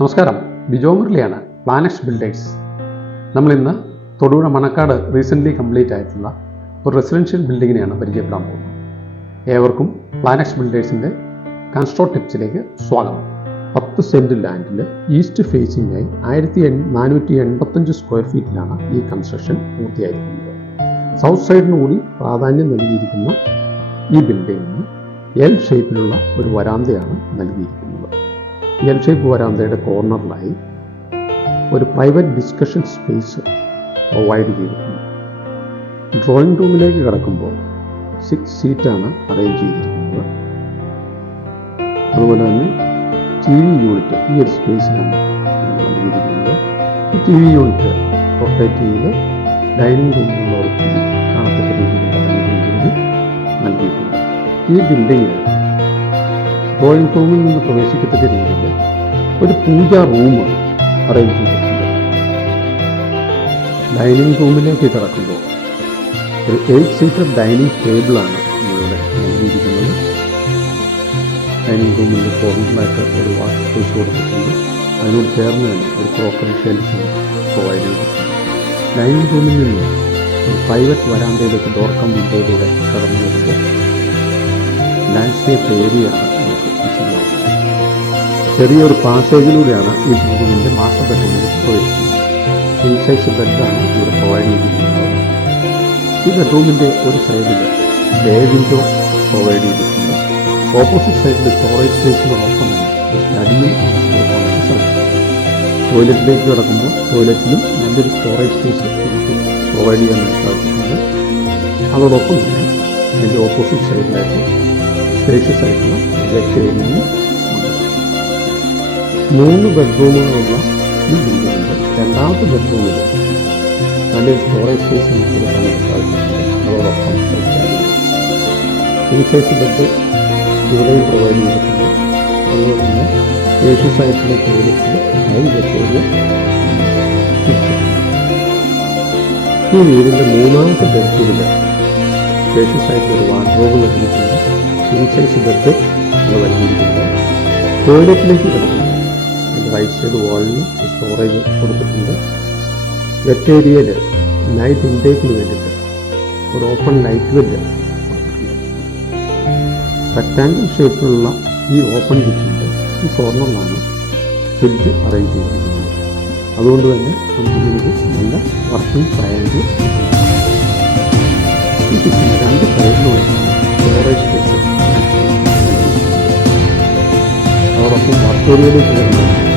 നമസ്കാരം, ബിജോ മുരളിയാണ്, പ്ലാനക്സ് ബിൽഡേഴ്സ്. നമ്മളിന്ന് Thodupuzha Manacaud recently complete ആയിട്ടുള്ള ഒരു റെസിഡൻഷ്യൽ ബിൽഡിങ്ങിനെയാണ് പരിചയപ്പെടാൻ പോകുന്നത്. ഏവർക്കും പ്ലാനക്സ് ബിൽഡേഴ്സിൻ്റെ കൺസ്ട്രോ ടിപ്സിലേക്ക് സ്വാഗതം. 10 സെൻറ്റ് ലാൻഡിൽ ഈസ്റ്റ് ഫേസിംഗ് ആയി 1485 സ്ക്വയർ ഫീറ്റിലാണ് ഈ കൺസ്ട്രക്ഷൻ പൂർത്തിയായിരിക്കുന്നത്. സൗത്ത് സൈഡിന് കൂടി പ്രാധാന്യം നൽകിയിരിക്കുന്ന ഈ ബിൽഡിങ്ങിന് എൽ ഷേപ്പിലുള്ള ഒരു വരാന്തയാണ് നൽകിയിരിക്കുന്നത്. എൽ ഷേപ്പ് വരാന്തയുടെ കോർണറിലായി ഒരു പ്രൈവറ്റ് ഡിസ്കഷൻ സ്പേസ് പ്രൊവൈഡ് ചെയ്തിട്ടുണ്ട്. ഡ്രോയിങ് റൂമിലേക്ക് കടക്കുമ്പോൾ 6 സീറ്റാണ് അറേഞ്ച് ചെയ്തിരിക്കുന്നത്. അതുപോലെ തന്നെ TV യൂണിറ്റ് ഈ ഒരു സ്പേസിലാണ് നൽകിയിരിക്കുന്നത്. ഈ TV യൂണിറ്റ് റൊട്ടേറ്റ് ചെയ്ത് ഡൈനിങ് റൂമിലുള്ളവർക്ക് കാണത്തക്ക രീതിയിൽ നൽകിയിട്ടുണ്ട്. ഈ ബിൽഡിങ്ങിൽ ഡ്രോയിങ് റൂമിൽ നിന്ന് പ്രവേശിക്കത്തക്ക രീതിയിൽ ഒരു പൂജാ റൂം അറേഞ്ച് ചെയ്തിട്ടുണ്ട്. ഡൈനിങ് റൂമിലേക്ക് കടക്കുമ്പോൾ ഒരു 8 സീറ്റർ ഡൈനിങ് ടേബിളാണ് ഇവിടെ നൽകിയിരിക്കുന്നത്. ഡൈനിങ് റൂമിൻ്റെ കോർണറിലായിട്ട് ഒരു വാഷ് സ്പേസ് കൊടുത്തിട്ടുണ്ട്. അതിനോട് ചേർന്ന് തന്നെ ഒരു ക്രോക്കറി ഷെൽഫ് പ്രൊവൈഡ് ചെയ്തിട്ടുണ്ട്. ഡൈനിങ് റൂമിൽ നിന്ന് ഒരു പ്രൈവറ്റ് വരാന്തയിലേക്ക് ഡോർ കം വിൻഡോയിലൂടെ കടന്നു വരുമ്പോൾ ലാൻഡ്സ്കേപ്പ് ഏരിയയാണ് നമുക്ക് വിശദമാക്കുന്നത്. ചെറിയൊരു പാസേജിലൂടെയാണ് ഈ ബിൽഡിങ്ങിൻ്റെ മാസ്റ്റർ ബെഡ്റൂമിലേക്ക് പ്രവേശിക്കുന്നത്. കിങ് സൈസ് ബെഡാണ് ഇവിടെ പ്രൊവൈഡ് ചെയ്തിരിക്കുന്നത്. ഈ ബെഡ്റൂമിൻ്റെ ഒരു സൈഡിൽ ബേ വിൻഡോ പ്രൊവൈഡ് ചെയ്തിട്ടുണ്ട്. ഓപ്പോസിറ്റ് സൈഡിൽ സ്റ്റോറേജ് സ്പേസിനോടൊപ്പം തന്നെ ഒരു സ്റ്റഡിയും ടോയ്ലറ്റിലേക്ക് കിടക്കുമ്പോൾ ടോയ്ലറ്റിലും നല്ലൊരു സ്റ്റോറേജ് സ്പേസ് പ്രൊവൈഡ് ചെയ്യാൻ സാധിച്ചിട്ടുണ്ട്. അതോടൊപ്പം തന്നെ അതിൻ്റെ ഓപ്പോസിറ്റ് സൈഡിലായിട്ട് സ്പേഷ്യസ് ആയിട്ടുള്ള ലെഫ്റ്റ് ഏരിയയും 3 ബെഡ്റൂമുകളുള്ള ഈ ബിൽഡിങ്ങിൻ്റെ രണ്ടാമത്തെ ബെഡ്റൂമിൽ നല്ലൊരു സ്റ്റോറേജ് സ്പേസ് നമുക്ക് കൊടുക്കാൻ സാധിച്ചിട്ടുണ്ട്. അതോടൊപ്പം കിങ് സൈസ് ബെഡ് ഇവിടെയും പ്രൊവൈഡ് ചെയ്തിട്ടുണ്ട്. അതുപോലെ തന്നെ സ്പേഷ്യസ് ആയിട്ടുള്ള ടോയ്ലറ്റിൽ ഈ വീടിൻ്റെ മൂന്നാമത്തെ ബെഡ്റൂമിൽ സ്പേഷ്യസ് ആയിട്ടൊരു വാർഡ്രോബ് നൽകിയിട്ടുണ്ട്. കിങ് സൈസ് ബെഡ് ഇവിടെ നൽകിയിരിക്കുന്നത്. ടോയ്ലറ്റിലേക്ക് കിടക്കുന്നത് അതിൻ്റെ റൈറ്റ് സൈഡ് വാളിന് സ്റ്റോറേജ് കൊടുത്തിട്ടുണ്ട്. വെറ്റ് ഏരിയയിൽ ലൈറ്റ് ഇൻടേക്കിന് വേണ്ടിയിട്ട് ഒരു ഓപ്പൺ ലൈറ്റ് വെല്ല് കൊടുത്തിട്ടുണ്ട്. റെക്ടാങ്കിൾ ഷേപ്പിലുള്ള ഈ ഓപ്പൺ കിച്ചണിൻ്റെ ഈ കോർണറിലാണ് ഫ്രിഡ്ജ് അറേഞ്ച് ചെയ്തിരിക്കുന്നത്. അതുകൊണ്ട് തന്നെ നമുക്ക് നല്ല വർക്കിംഗ് ട്രയാങ്കിൾ ഈ കിച്ചൺ 2 സൈഡിലുമായിട്ടാണ് സ്റ്റോറേജ് സ്പേസ്. അതോടൊപ്പം വർക്ക് ഏരിയയിലേക്ക് വരുന്നത്